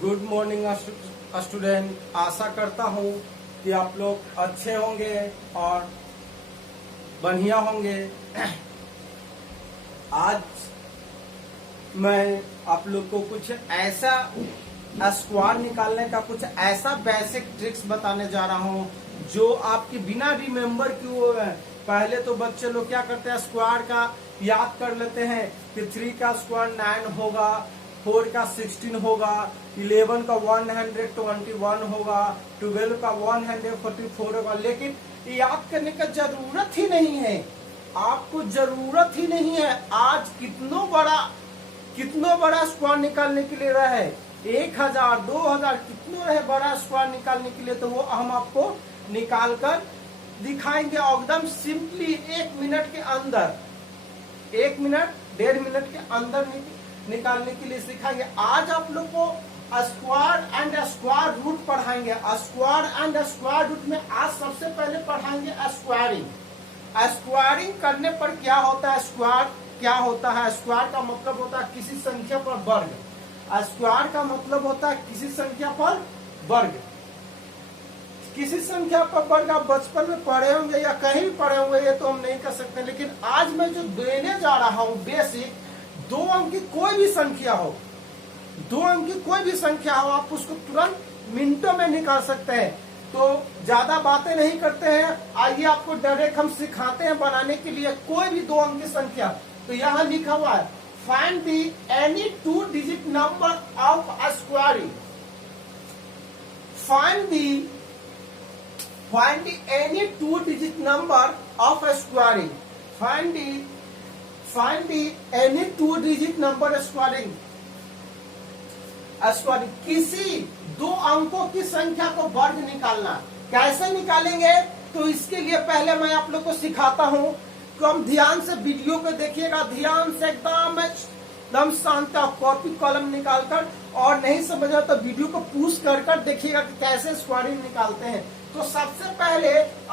Good morning student. आशा करता हूँ कि आप लोग अच्छे होंगे और बढ़िया होंगे। आज मैं आप लोग को कुछ ऐसा स्क्वायर निकालने का कुछ ऐसा बेसिक ट्रिक्स बताने जा रहा हूँ जो आपके बिना रिमेम्बर किए पहले तो बच्चे लोग क्या करते हैं, स्क्वायर का याद कर लेते हैं कि 3 का स्क्वायर 9 होगा, 4 का 16 होगा, 11 का 121 होगा, 12 का 144 होगा। लेकिन याद करने का जरूरत ही नहीं है, आपको जरूरत ही नहीं है। आज कितना बड़ा स्क्वायर निकालने के लिए रहे, 1000 2000 कितना रहे बड़ा स्क्वायर निकालने के लिए, तो वो हम आपको निकाल कर दिखाएंगे एकदम सिंपली 1 मिनट के अंदर, 1 मिनट 1.5 मिनट के अंदर निकालने के लिए सिखाएंगे। आज आप लोग को स्क्वायर एंड स्क्वायर रूट पढ़ाएंगे। स्क्वायर एंड स्क्वायर रूट में आज सबसे पहले पढ़ाएंगे स्क्वायरिंग। स्क्वायरिंग करने पर क्या होता है, स्क्वायर क्या होता है? स्क्वायर का मतलब होता है किसी संख्या पर वर्ग। स्क्वायर का मतलब होता है किसी संख्या पर वर्ग। किसी संख्या पर वर्ग आप बचपन में पढ़े होंगे या कहीं भी पढ़े होंगे, ये तो हम नहीं कर सकते। लेकिन आज मैं जो देने जा रहा हूँ बेसिक, 2 अंक की कोई भी संख्या हो, 2 अंक की कोई भी संख्या हो, आप उसको तुरंत मिनटों में निकाल सकते हैं। तो ज्यादा बातें नहीं करते हैं, आइए आपको डायरेक्ट हम सिखाते हैं बनाने के लिए कोई भी 2 अंक की संख्या। तो यहाँ लिखा हुआ है, find the any 2 digit number of squaring. Find the any 2 digit number of squaring. Find the any 2 digit number squaring. Squaring किसी 2 अंकों की संख्या को वर्ग निकालना। कैसे निकालेंगे? तो इसके लिए पहले मैं आप लोग को सिखाता हूँ। तो हम ध्यान से वीडियो को देखिएगा, ध्यान से एकदम शांत कॉपी कलम निकालकर, और नहीं समझा तो वीडियो को पूछ कर देखिएगा कि कैसे स्क्वायरिंग निकालते हैं। तो सबसे पहले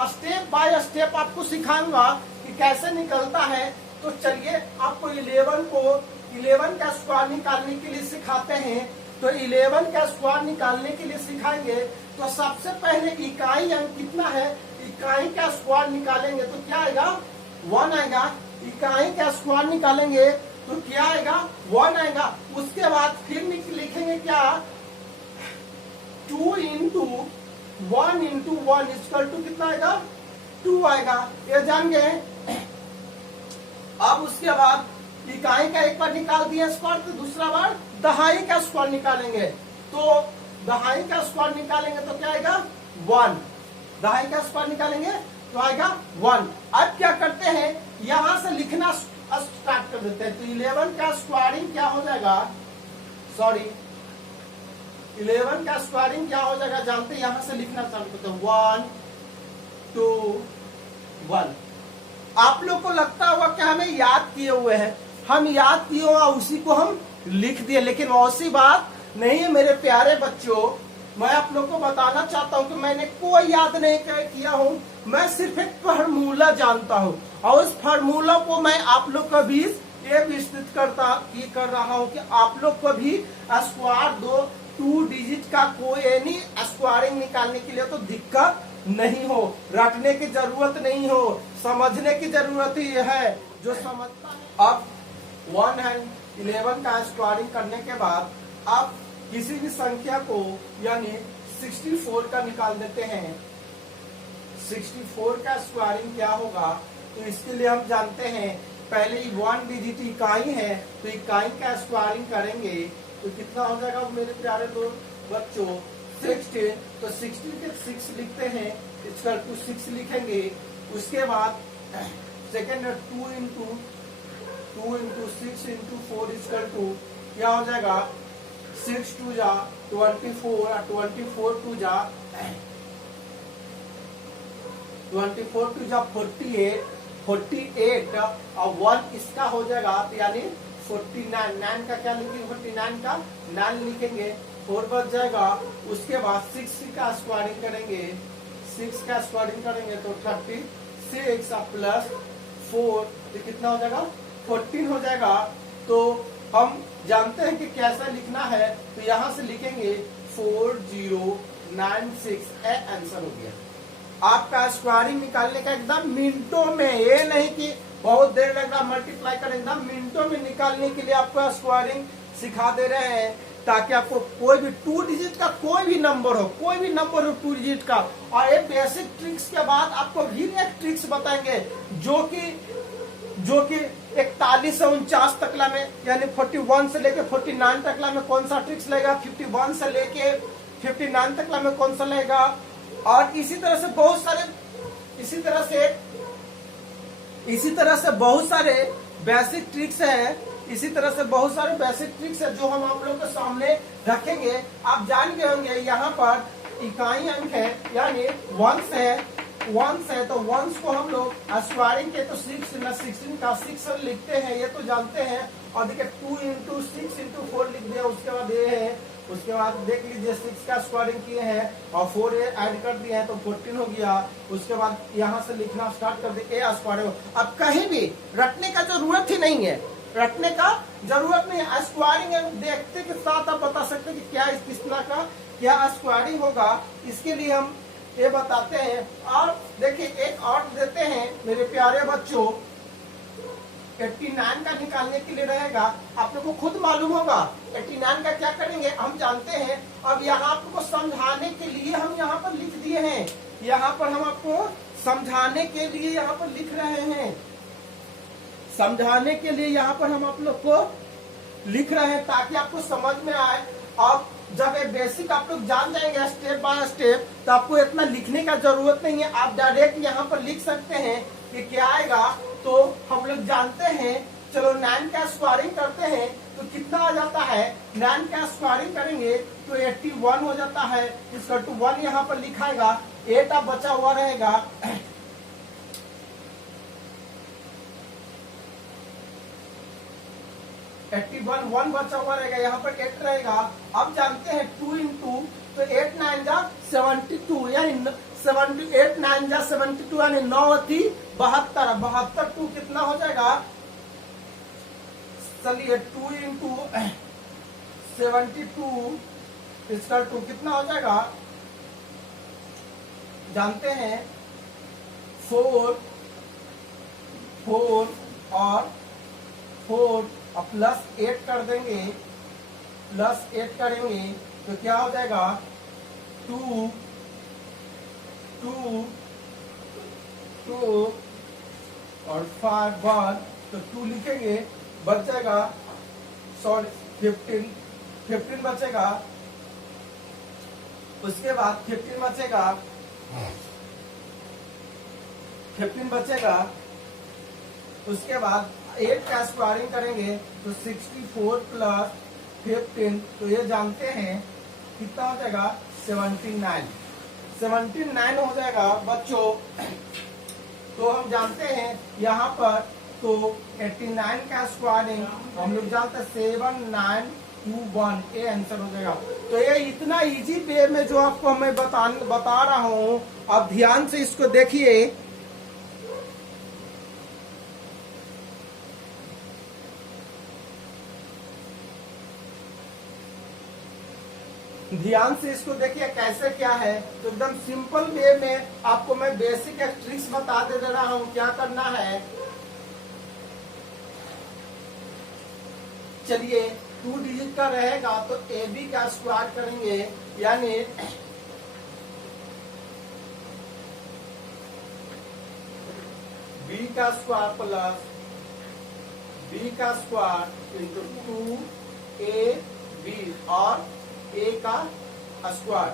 स्टेप बाय स्टेप आपको सिखाऊंगा कि कैसे निकलता है। तो चलिए आपको 11 का स्क्वायर निकालने के लिए सिखाते हैं। तो 11 का स्क्वायर निकालने के लिए सिखाएंगे। तो सबसे पहले इकाई अंक कितना है, इकाई का स्क्वायर निकालेंगे तो क्या आएगा, 1 आएगा। इकाई का स्क्वायर निकालेंगे तो क्या आएगा, 1 आएगा। उसके बाद फिर लिखेंगे क्या, 2 इंटू 1 इंटू 1 इक्वल टू कितना आएगा, 2 आएगा। ये जान गए। अब उसके बाद इकाई का एक बार निकाल दिया स्क्वायर, तो दूसरा बार दहाई का स्क्वायर निकालेंगे। तो दहाई का स्क्वायर निकालेंगे तो क्या आएगा, 1। दहाई का स्क्वायर निकालेंगे तो आएगा 1। अब क्या करते हैं, यहां से लिखना स्टार्ट कर देते हैं। तो 11 का स्क्वायरिंग क्या हो जाएगा, 11 का स्क्वायरिंग क्या हो जाएगा जानते हैं, यहां से लिखना चालू करते हैं, 1 2 1। आप लोग को लगता होगा कि हमें याद किए हुए हैं, हम याद किए हुआ उसी को हम लिख दिए, लेकिन वैसी बात नहीं है मेरे प्यारे बच्चों। मैं आप लोग को बताना चाहता हूं कि मैंने कोई याद नहीं किया हूं, मैं सिर्फ एक फार्मूला जानता हूं, और उस फार्मूला को मैं आप लोग को भी ये विस्तृत कर रहा हूं कि आप लोग को भी स्क्वायर 2 डिजिट का कोई एनी स्क्वायरिंग निकालने के लिए तो दिक्कत नहीं हो, रटने की जरूरत नहीं हो, समझने की जरूरत ही है जो समझता है। अब 11 का स्क्वायरिंग करने के बाद आप किसी भी संख्या को यानी 64 का निकाल देते हैं। 64 का स्क्वायरिंग क्या होगा, तो इसके लिए हम जानते हैं पहले 1 डिजिट इकाई है, तो इकाई का स्क्वायरिंग करेंगे तो कितना हो जाएगा मेरे प्यारे बच्चों, 16। तो 16 के 6 लिखते हैं, इक्वल टू 6 लिखेंगे। उसके बाद second 2 into 6 into 4 equal to क्या हो जाएगा, 6 2 जा 24 और 24 2 जा 48 और 1 इसका हो जाएगा, तो यानी 49। 9 का क्या लिखेंगे, 49 का 9 लिखेंगे, 4 बच जाएगा। उसके बाद 6 का स्क्वायरिंग करेंगे, 6 का स्क्वायरिंग करेंगे तो 36 प्लस 4 तो कितना हो जाएगा, 14 हो जाएगा। तो हम जानते हैं कि कैसा लिखना है, तो यहाँ से लिखेंगे 4096 आंसर हो गया। आपका स्क्वायरिंग निकालने का एकदम मिनटों में, ये नहीं कि बहुत देर लग रहा मल्टीप्लाई करें, एकदम मिनटों में निकालने के लिए आपको स्क्वायरिंग सिखा दे रहे हैं, ताकि आपको कोई भी 2 डिजिट का कोई भी नंबर हो 2 डिजिट का। और ये बेसिक ट्रिक्स के बाद आपको भी एक ट्रिक्स बताएंगे जो कि 41 से 49 तकला में, यानी 41 से लेके 49 तकला में कौन सा ट्रिक्स लगेगा, 51 से लेके 59 तकला में कौन सा लगेगा, और इसी तरह से बहुत सारे बेसिक ट्रिक्स है जो हम आप लोगों के सामने रखेंगे। आप जान गए होंगे यहाँ पर इकाई अंक है, यानी वंस है, तो वंस को हम लोग स्क्वायरिंग के तो 16 का 6 लिखते हैं, ये तो जानते हैं। और देखिए 2 इंटू 6 इंटू 4 लिख दिया, उसके बाद ये है, उसके बाद देख लीजिए 6 का स्क्वायरिंग किए हैं और 4 ऐड कर दिए हैं तो 14 हो गया। उसके बाद यहाँ से लिखना स्टार्ट कर दिए ए स्क्वायरिंग। अब कहीं भी रटने का जरूरत ही नहीं है, स्क्वायरिंग देखते के साथ आप बता सकते हैं कि क्या इस तरह का क्या स्क्वायरिंग होगा। इसके लिए हम ये बताते हैं। और देखिए एक और देते हैं मेरे प्यारे बच्चों, 89 का निकालने के लिए रहेगा, आप लोग को खुद मालूम होगा 89 का क्या करेंगे, हम जानते हैं। अब यहाँ आपको समझाने के लिए हम यहाँ पर लिख दिए हैं, यहाँ पर हम आपको समझाने के लिए यहाँ पर लिख रहे हैं, समझाने के लिए यहाँ पर हम आप लोग को लिख रहे हैं ताकि आपको समझ में आए। अब जब ये बेसिक आप लोग जान जाएंगे स्टेप बाय स्टेप, तो आपको इतना लिखने का जरूरत नहीं है, आप डायरेक्ट यहाँ पर लिख सकते हैं कि क्या आएगा। तो हम लोग जानते हैं, चलो 9 का स्क्वायरिंग करते हैं तो कितना आ जाता है, 9 का स्क्वायरिंग करेंगे तो 81 हो जाता है। इसका 1 यहाँ पर लिखाएगा, 8 अब बचा हुआ रहेगा, 81 1 बचा हुआ रहेगा, यहाँ पर 8 रहेगा। अब जानते हैं 2 इंटू, तो 8 9 जा 72, यानी 8 9 जा 72, यानी 9 अति 72, 72 2 कितना हो जाएगा, चलिए 2 इंटू 72 इसका 2 कितना हो जाएगा, जानते हैं 4 और 4 और प्लस 8 कर देंगे, प्लस 8 करेंगे तो क्या हो जाएगा 2 और 5 1, तो 2 लिखेंगे, बच जाएगा 15 बचेगा। उसके बाद 15 बचेगा, उसके बाद 8 का स्क्वायरिंग करेंगे तो 64 प्लस 15, तो ये जानते हैं कितना हो जाएगा 79 हो जाएगा बच्चों। तो हम जानते हैं यहाँ पर तो 89 का स्क्वायरिंग हम लोग जानते हैं 7921, ये आंसर हो जाएगा। तो ये इतना इजी वे में जो आपको मैं बता रहा हूँ, आप ध्यान से इसको देखिए। ध्यान से इसको देखिए कैसे क्या है, तो एकदम सिंपल वे में आपको मैं बेसिक ट्रिक्स बता दे रहा हूँ क्या करना है। चलिए 2 डिजिट का रहेगा तो ए बी का स्क्वायर करेंगे, यानी बी का स्क्वायर प्लस बी का स्क्वायर इंटू 2ab और ए का स्क्वायर।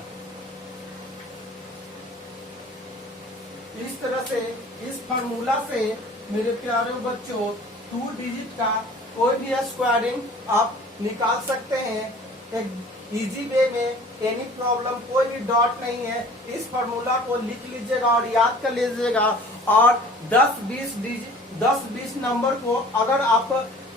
इस तरह से इस फार्मूला से मेरे प्यारे बच्चों 2 डिजिट का कोई भी स्क्वायरिंग आप निकाल सकते हैं एक इजी वे में। एनी प्रॉब्लम, कोई भी डॉट नहीं है। इस फार्मूला को लिख लीजिएगा और याद कर लीजिएगा। और 10-20 नंबर को अगर आप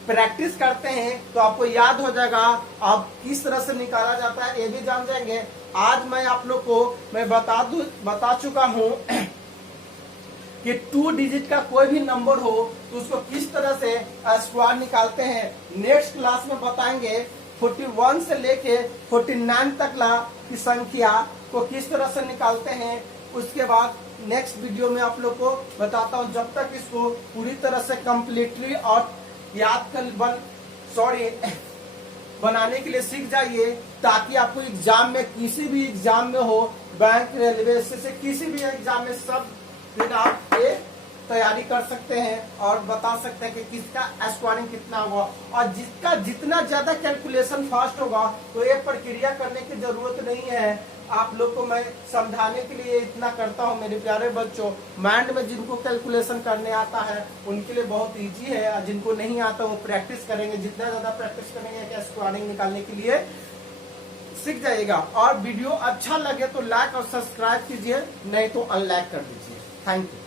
प्रैक्टिस करते हैं तो आपको याद हो जाएगा, आप किस तरह से निकाला जाता है ये भी जान जाएंगे। आज मैं आप लोग को मैं बता चुका हूँ कि 2 डिजिट का कोई भी नंबर हो तो उसको किस तरह से स्क्वायर निकालते हैं नेक्स्ट क्लास में बताएंगे। 41 से लेके 49 तक ला की संख्या को किस तरह से निकालते हैं, उसके बाद नेक्स्ट वीडियो में आप लोग को बताता हूं। जब तक इसको पूरी तरह से कंप्लीटली और याद कर बनाने के लिए सीख जाइए, ताकि आपको एग्जाम में किसी भी एग्जाम में हो, बैंक, रेलवे से किसी भी एग्जाम में सब दिन आप ये तैयारी कर सकते हैं और बता सकते हैं कि किसका स्क्वायरिंग कितना होगा। और जिसका जितना ज्यादा कैलकुलेशन फास्ट होगा तो ये प्रक्रिया करने की जरूरत नहीं है। आप लोग को मैं समझाने के लिए इतना करता हूं मेरे प्यारे बच्चों। माइंड में जिनको कैलकुलेशन करने आता है उनके लिए बहुत इजी है, और जिनको नहीं आता वो प्रैक्टिस करेंगे। जितना ज्यादा प्रैक्टिस करेंगे स्क्वायरिंग निकालने के लिए सीख जाएगा। और वीडियो अच्छा लगे तो लाइक और सब्सक्राइब कीजिए, नहीं तो अनलाइक कर दीजिए। Thank you.